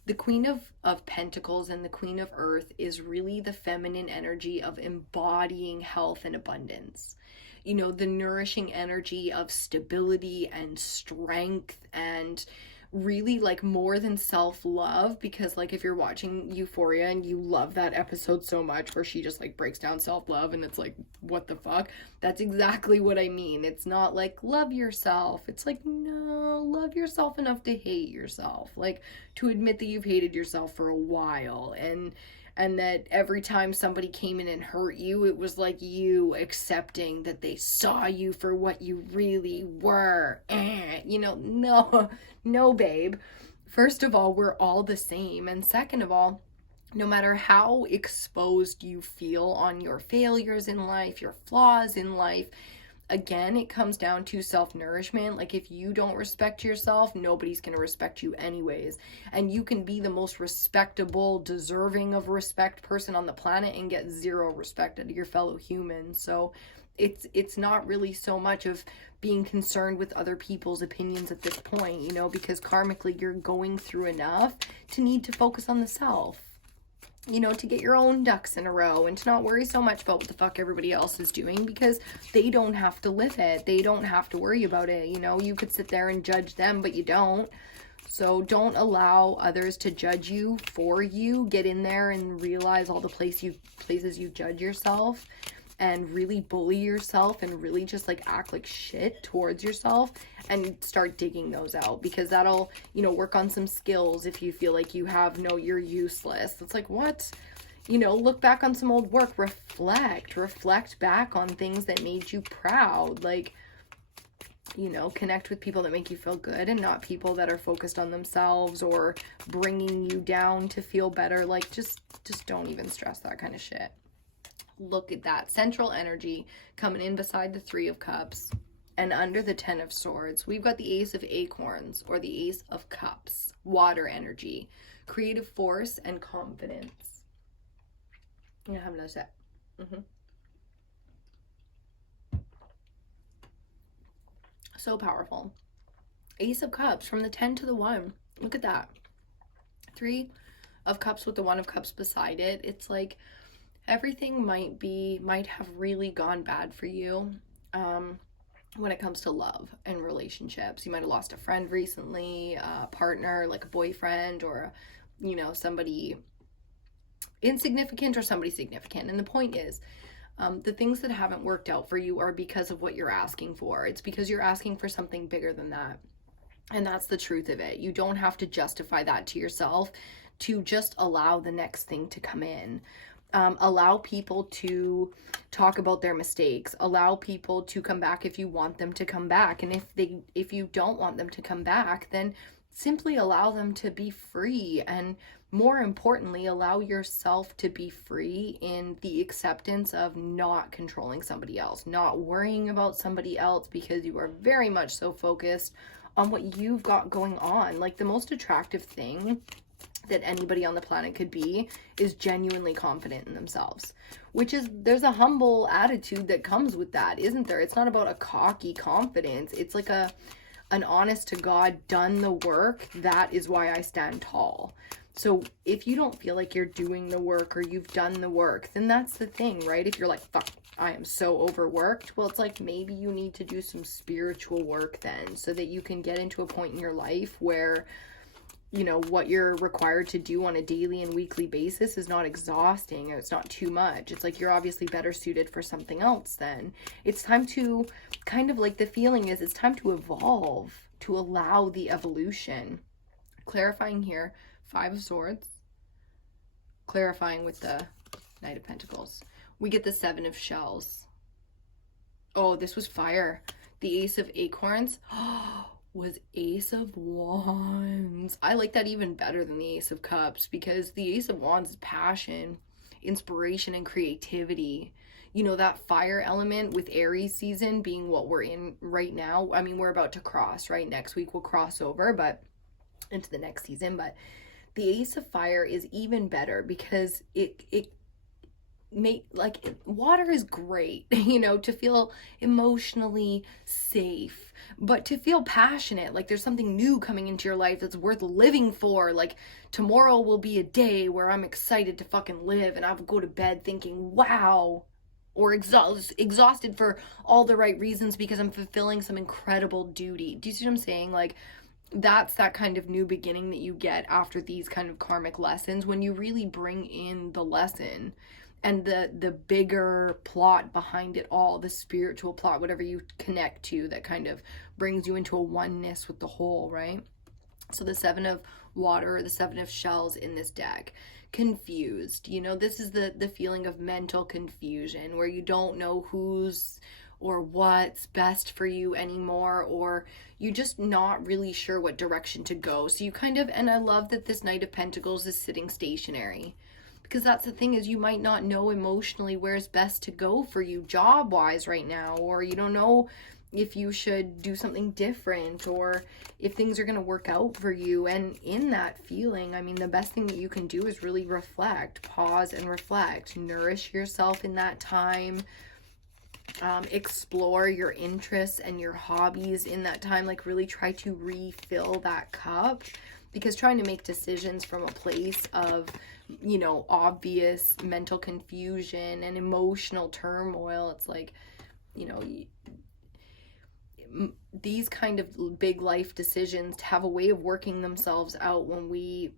the Queen of Pentacles and the Queen of Earth is really the feminine energy of embodying health and abundance. You know, the nourishing energy of stability and strength, and really like more than self-love. Because like if you're watching Euphoria and you love that episode so much where she just like breaks down self-love and it's like, what the fuck? That's exactly what I mean. It's not like love yourself. It's like, no, love yourself enough to hate yourself. Like to admit that you've hated yourself for a while, and that every time somebody came in and hurt you, it was like you accepting that they saw you for what you really were. You know, no, babe. First of all, we're all the same. And second of all, no matter how exposed you feel on your failures in life, your flaws in life, again, it comes down to self-nourishment. Like if you don't respect yourself, nobody's going to respect you anyways. And you can be the most respectable, deserving of respect person on the planet and get zero respect out of your fellow humans. So it's not really so much of being concerned with other people's opinions at this point, you know, because karmically you're going through enough to need to focus on the self. You know, to get your own ducks in a row and to not worry so much about what the fuck everybody else is doing, because they don't have to live it. They don't have to worry about it. You know, you could sit there and judge them, but you don't. So don't allow others to judge you for you. Get in there and realize all the places you judge yourself, and really bully yourself, and really just like act like shit towards yourself, and start digging those out, because that'll, you know, work on some skills. If you feel like you have you're useless, it's like, what? You know, look back on some old work, reflect back on things that made you proud. Like, you know, connect with people that make you feel good, and not people that are focused on themselves or bringing you down to feel better. Like, just don't even stress that kind of shit. Look at that central energy coming in beside the 3 of Cups. And under the 10 of Swords, we've got the Ace of Acorns, or the Ace of Cups, water energy, creative force, and confidence. Yeah, have another set. So powerful. Ace of Cups, from the 10 to the 1. Look at that. 3 of Cups with the 1 of Cups beside it. It's like everything might have really gone bad for you when it comes to love and relationships. You might have lost a friend recently, a partner, like a boyfriend, or somebody insignificant or somebody significant. And the point is, the things that haven't worked out for you are because of what you're asking for. It's because you're asking for something bigger than that. And that's the truth of it. You don't have to justify that to yourself to just allow the next thing to come in. Allow people to talk about their mistakes. Allow people to come back if you want them to come back. And if you don't want them to come back, then simply allow them to be free. And more importantly, allow yourself to be free in the acceptance of not controlling somebody else, not worrying about somebody else, because you are very much so focused on what you've got going on. Like, the most attractive thing that anybody on the planet could be is genuinely confident in themselves, which is, there's a humble attitude that comes with that, isn't there? It's not about a cocky confidence. It's like an honest to God, done the work. That is why I stand tall. So if you don't feel like you're doing the work or you've done the work, then that's the thing, right? If you're like, fuck, I am so overworked, well, it's like, maybe you need to do some spiritual work then, so that you can get into a point in your life where, what you're required to do on a daily and weekly basis is not exhausting, and it's not too much. It's like, you're obviously better suited for something else then. It's time to kind of, like, the feeling is, it's time to evolve, to allow the evolution. Clarifying here, 5 of Swords, clarifying with the Knight of Pentacles. We get the 7 of Shells. Oh, this was fire. The Ace of Acorns was Ace of Wands. I like that even better than the Ace of Cups, because the Ace of Wands is passion, inspiration, and creativity. That fire element with Aries season being what we're in right now. I mean, we're about to cross, right? Next week we'll cross over, but into the next season. But the Ace of Fire is even better, because water is great, to feel emotionally safe, but to feel passionate, like there's something new coming into your life that's worth living for. Like, tomorrow will be a day where I'm excited to fucking live, and I'll go to bed thinking, wow, or exhausted for all the right reasons because I'm fulfilling some incredible duty. Do you see what I'm saying? Like, that's that kind of new beginning that you get after these kind of karmic lessons, when you really bring in the lesson and the bigger plot behind it all, the spiritual plot, whatever you connect to, that kind of brings you into a oneness with the whole, right? So the 7 of Water, the 7 of Shells in this deck. Confused. This is the feeling of mental confusion, where you don't know who's or what's best for you anymore, or you're just not really sure what direction to go. So you kind of, and I love that this Knight of Pentacles is sitting stationary, because that's the thing, is you might not know emotionally where's best to go for you job-wise right now, or you don't know if you should do something different, or if things are going to work out for you. And in that feeling, I mean, the best thing that you can do is really reflect, pause and reflect, nourish yourself in that time, explore your interests and your hobbies in that time. Like, really try to refill that cup, because trying to make decisions from a place of, obvious mental confusion and emotional turmoil, it's like, these kind of big life decisions have a way of working themselves out when we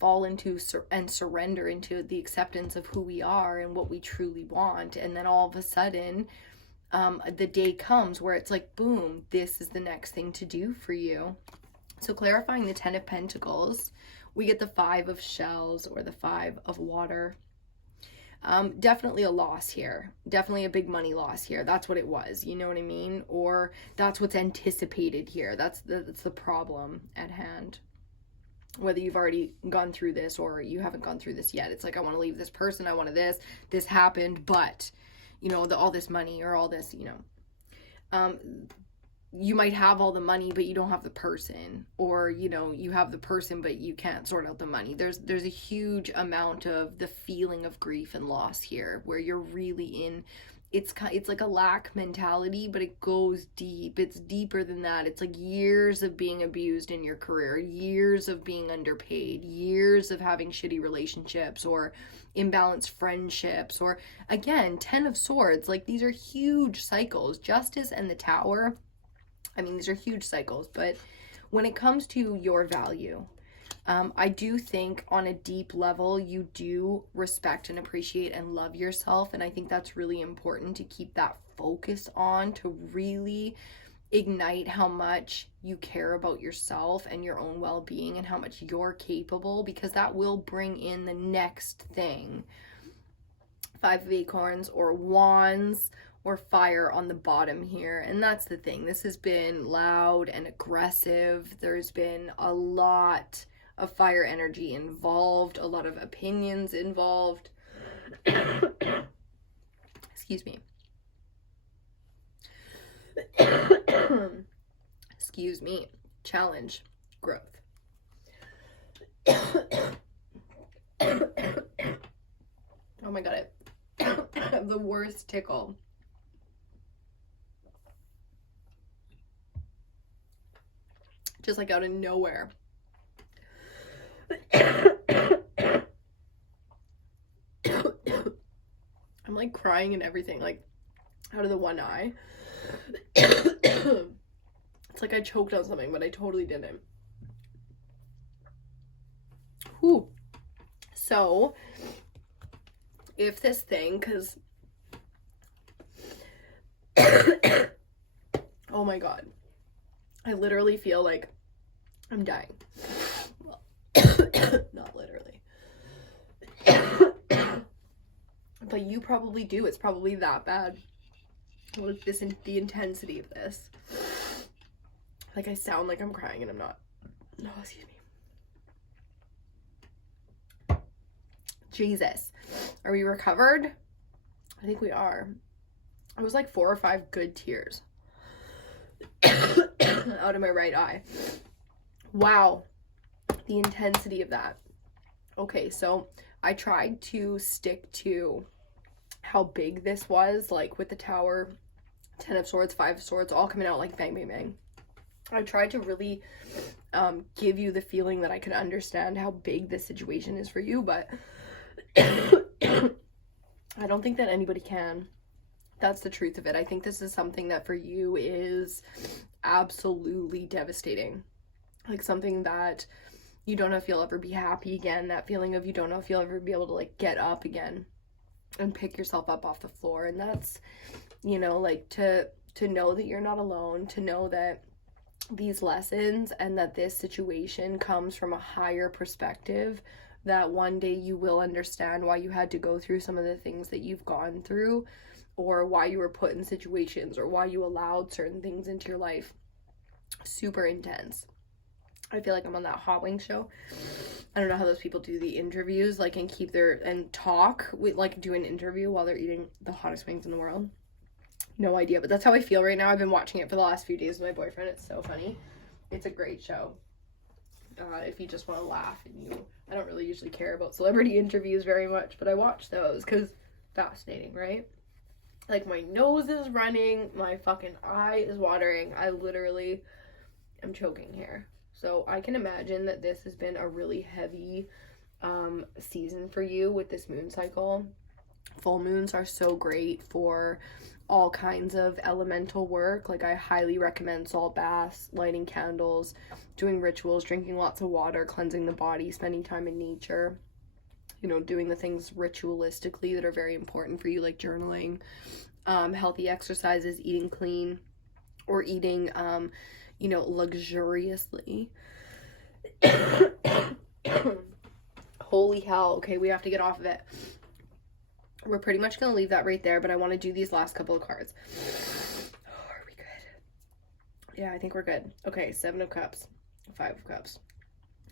fall into and surrender into the acceptance of who we are and what we truly want. And then all of a sudden, the day comes where it's like, boom, this is the next thing to do for you. So clarifying the 10 of Pentacles, we get the 5 of Shells, or the 5 of Water. Definitely a loss here. Definitely a big money loss here. That's what it was. You know what I mean? Or that's what's anticipated here. That's the problem at hand. Whether you've already gone through this or you haven't gone through this yet. It's like, I want to leave this person. I wanted this happened, but, all this money or all this, you might have all the money, but you don't have the person, or, you know, you have the person, but you can't sort out the money. There's a huge amount of the feeling of grief and loss here, where you're really in, it's like a lack mentality, but it goes deep. It's deeper than that. It's like years of being abused in your career, years of being underpaid, years of having shitty relationships or imbalanced friendships, or again, 10 of Swords. Like, these are huge cycles. Justice and the Tower, I mean, these are huge cycles, but when it comes to your value, I do think on a deep level, you do respect and appreciate and love yourself. And I think that's really important to keep that focus on, to really ignite how much you care about yourself and your own well-being and how much you're capable, because that will bring in the next thing. 5 of Acorns or Wands or Fire on the bottom here. And that's the thing. This has been loud and aggressive. There's been a lot of fire energy involved, a lot of opinions involved. Excuse me. Excuse me. Challenge. Growth. Oh my god, I have the worst tickle. Just like out of nowhere. I'm like crying and everything, like out of the one eye. It's like I choked on something, but I totally didn't. Whew. So, if this thing, because oh my god, I literally feel like I'm dying. Well, not literally. But you probably do. It's probably that bad. With this, the intensity of this. Like, I sound like I'm crying and I'm not. No, excuse me. Jesus. Are we recovered? I think we are. It was like 4 or 5 good tears out of my right eye. Wow. The intensity of that. Okay, so I tried to stick to how big this was, like with the Tower, 10 of Swords, 5 of Swords, all coming out like bang, bang, bang. I tried to really give you the feeling that I could understand how big this situation is for you, but I don't think that anybody can. That's the truth of it. I think this is something that for you is absolutely devastating. Like something that you don't know if you'll ever be happy again. That feeling of you don't know if you'll ever be able to like get up again and pick yourself up off the floor. And that's, you know, like to know that you're not alone, to know that these lessons and that this situation comes from a higher perspective, that one day you will understand why you had to go through some of the things that you've gone through, or why you were put in situations, or why you allowed certain things into your life. Super intense. I feel like I'm on that Hot Wings show. I don't know how those people do the interviews, like, and keep their, and talk with, like, do an interview while they're eating the hottest wings in the world. No idea, but that's how I feel right now. I've been watching it for the last few days with my boyfriend. It's so funny. It's a great show. If you just want to laugh, and I don't really usually care about celebrity interviews very much, but I watch those because fascinating, right? Like, my nose is running, my fucking eye is watering. I literally am choking here. So I can imagine that this has been a really heavy season for you with this moon cycle. Full moons are so great for all kinds of elemental work. Like, I highly recommend salt baths, lighting candles, doing rituals, drinking lots of water, cleansing the body, spending time in nature, you know, doing the things ritualistically that are very important for you, like journaling, healthy exercises, eating clean, or eating you know, luxuriously. Holy hell. Okay, we have to get off of it. We're pretty much going to leave that right there, but I want to do these last couple of cards. Oh, are we good? Yeah, I think we're good. Okay, 7 of Cups, 5 of Cups,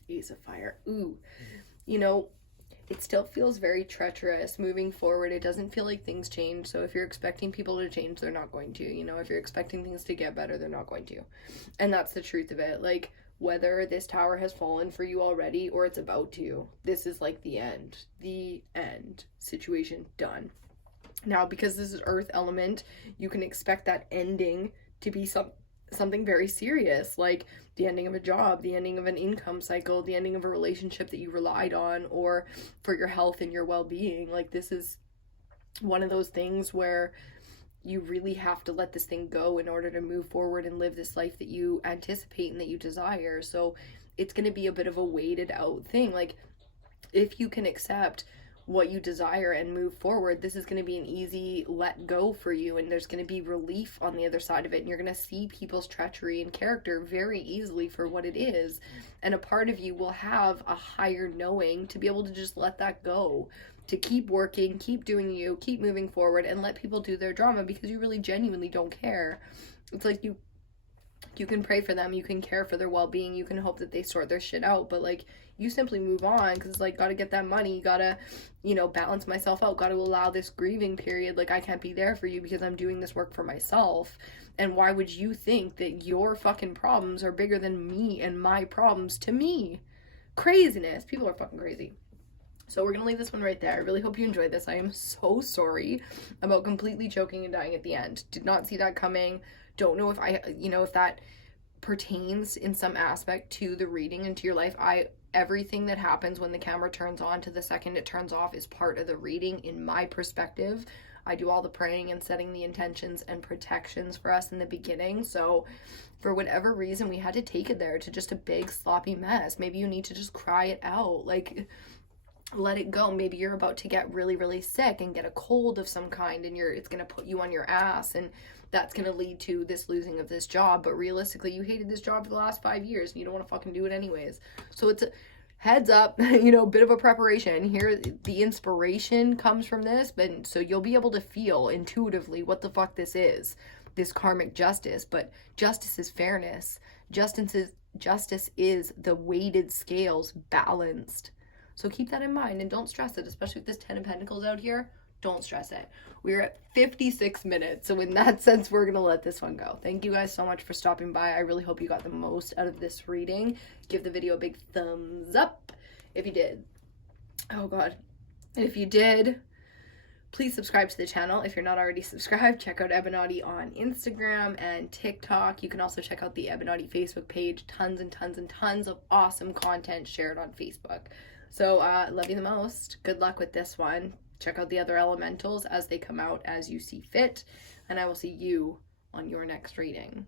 Ace of Fire. Ooh. You know, it still feels very treacherous moving forward. It doesn't feel like things change. So if you're expecting people to change, they're not going to. You know, if you're expecting things to get better, they're not going to. And that's the truth of it. Like, whether this tower has fallen for you already or it's about to, this is like the end. The end. Situation done. Now, because this is earth element, you can expect that ending to be something very serious, like the ending of a job, the ending of an income cycle, the ending of a relationship that you relied on, or for your health and your well-being. Like, this is one of those things where you really have to let this thing go in order to move forward and live this life that you anticipate and that you desire. So it's going to be a bit of a weighted out thing. Like, if you can accept what you desire and move forward, this is going to be an easy let go for you, and there's going to be relief on the other side of it, and you're going to see people's treachery and character very easily for what it is, and a part of you will have a higher knowing to be able to just let that go, to keep working, keep doing you, keep moving forward, and let people do their drama because you really genuinely don't care. It's like you can pray for them, you can care for their well-being, you can hope that they sort their shit out, but like, you simply move on because it's like, gotta get that money, gotta, you know, balance myself out, gotta allow this grieving period. Like, I can't be there for you because I'm doing this work for myself. And why would you think that your fucking problems are bigger than me and my problems to me? Craziness. People are fucking crazy. So we're gonna leave this one right there. I really hope you enjoyed this. I am so sorry about completely choking and dying at the end. Did not see that coming. Don't know if if that pertains in some aspect to the reading and to your life. Everything that happens when the camera turns on to the second it turns off is part of the reading in my perspective. I do all the praying and setting the intentions and protections for us in the beginning. So for whatever reason, we had to take it there to just a big sloppy mess. Maybe you need to just cry it out. Like, let it go. Maybe you're about to get really, really sick and get a cold of some kind, and it's going to put you on your ass, and that's going to lead to this losing of this job. But realistically, you hated this job for the last 5 years and you don't want to fucking do it anyways. So it's a heads up, bit of a preparation here. The inspiration comes from this, but so you'll be able to feel intuitively what the fuck this is, this karmic justice. But justice is fairness. Justice is the weighted scales balanced. So keep that in mind and don't stress it, especially with this 10 of Pentacles out here. Don't stress it. We're at 56 minutes. So in that sense, we're going to let this one go. Thank you guys so much for stopping by. I really hope you got the most out of this reading. Give the video a big thumbs up if you did. Oh God. And if you did, please subscribe to the channel. If you're not already subscribed, check out Ebinotti on Instagram and TikTok. You can also check out the Ebinotti Facebook page. Tons and tons and tons of awesome content shared on Facebook. So love you the most. Good luck with this one. Check out the other elementals as they come out as you see fit. And I will see you on your next reading.